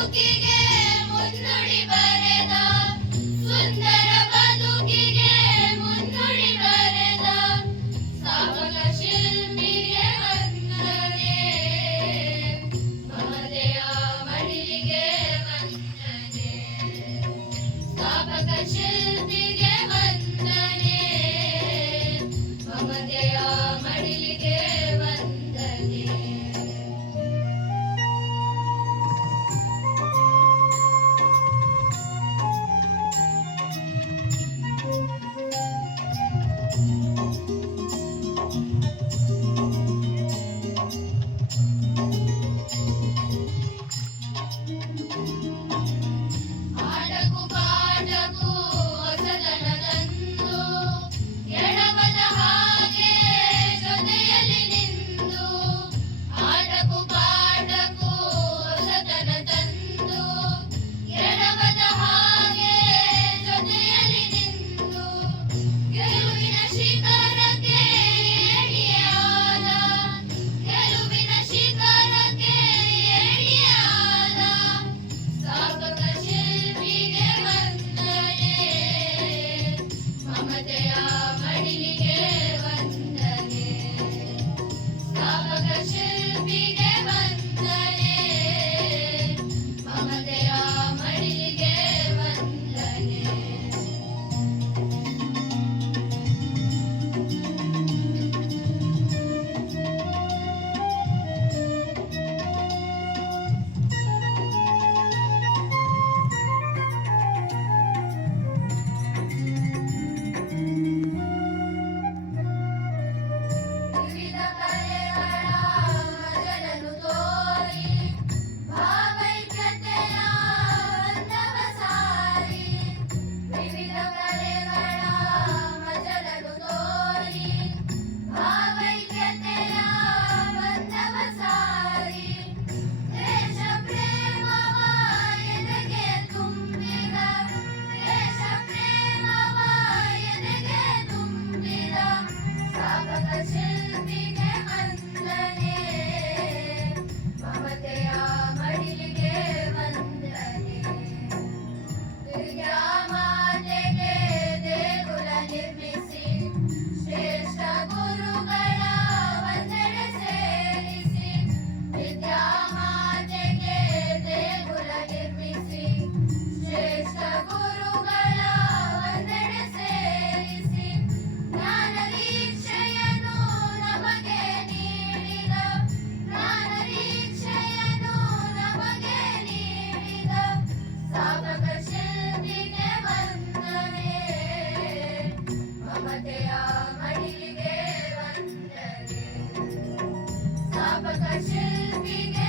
ಬದುಕಿಗೆ ಮುನ್ನುಡಿ ಬರೆದ ಸುಂದರ ಬದುಕಿಗೆ ಮುನ್ನುಡಿ ಬರೆದ ಸ್ಥಾಪಕ ಶಿಲ್ಪಿಗೆ ವಂದನೆ ಮಮತೆಯ ಮಡಿಲಿಗೆ ವಂದನೆ ಸ್ಥಾಪಕ ಶಿಲ್ಪಿಗೆ ವಂದನೆ ಮಮತೆಯ ಮಡಿಲಿಗೆ ವಂದನೆ ಆಟಕು ಪಾಠಕು ಹೊಸತನ ತಂದು ಎಡವದ ಹಾಗೆ ಜೊತೆಯಲ್ಲಿ ನಿಂದು ಆಟಕು ಪಾಠಕು ಹೊಸತನ ತಂದು ಎಡವದ ಹಾಗೆ ಜೊತೆಯಲ್ಲಿ ನಿಂದು ಗೆಲುವಿನ ಶಿಖರಕ್ಕೆ ಏಣಿಯಾದ ಗೆಲುವಿನ ಶಿಖರಕ್ಕೆ ಏಣಿಯಾದ ಸ್ಥಾಪಕ ಶಿಲ್ಪಿಗೆ ವಂದನೆ ಮಮತೆಯ ಮಡಿಲಿಗೆ ವಂದನೆ ಸ್ಥಾಪಕ ಶಿಲ್ಪಿಗೆ ವಂದನೆ ಮಮತೆಯ ಮಡಿಲಿಗೆ ವಂದನೆ ವಿವಿಧ ಕಲೆಗಳ ಮಜಲನ್ನು ತೋರಿ ಭಾವೈಕ್ಯತೆಯ ಬಂಧವ ಸಾರಿ ವಿವಿಧ ಕಲೆಗಳ ಮಜಲನ್ನು ತೋರಿ ಭಾವೈಕ್ಯತೆಯ ಬಂಧವ ಸಾರಿ ದೇಶ ಪ್ರೇಮವ ಎದೆಗೆ ತುಂಬಿದ ದೇಶ ಪ್ರೇಮವ ಎದೆಗೆ ತುಂಬಿದ ಸ್ಥಾಪಕ ಶಿಲ್ಪಿಗೆ ವಂದನೆ ಮಮತೆಯ ಮಡಿಲಿಗೆ ವಂದನೆ ವಿದ್ಯಾಮಾತೆಗೆ ದೇಗುಲ ನಿರ್ಮಿಸಿ ಶ್ರೇಷ್ಠ ಗುರುಗಳ ವಂದನೆ ಸೇರಿಸಿ ವಿದ್ಯಾಮಾತೆಗೆ ದೇಗುಲ ನಿರ್ಮಿಸಿ ಶ್ರೇಷ್ಠ ಗುರುಗಳ ವಂದನೆ ಸೇರಿಸಿ ಜ್ಞಾನ ದೀಕ್ಷೆಯನ್ನು ನಮಗೆ ನೀಡಿದ ಜ್ಞಾನ ದೀಕ್ಷೆಯನ್ನು ನಮಗೆ ನೀಡಿದ ಸ್ಥಾಪಕ ಶಿಲ್ಪಿಗೆ ವಂದನೆ ಮಮತೆಯ ಮಡಿಲಿಗೆ ವಂದನೆ ಸ್ಥಾಪಕ ಶಿಲ್ಪಿಗೆ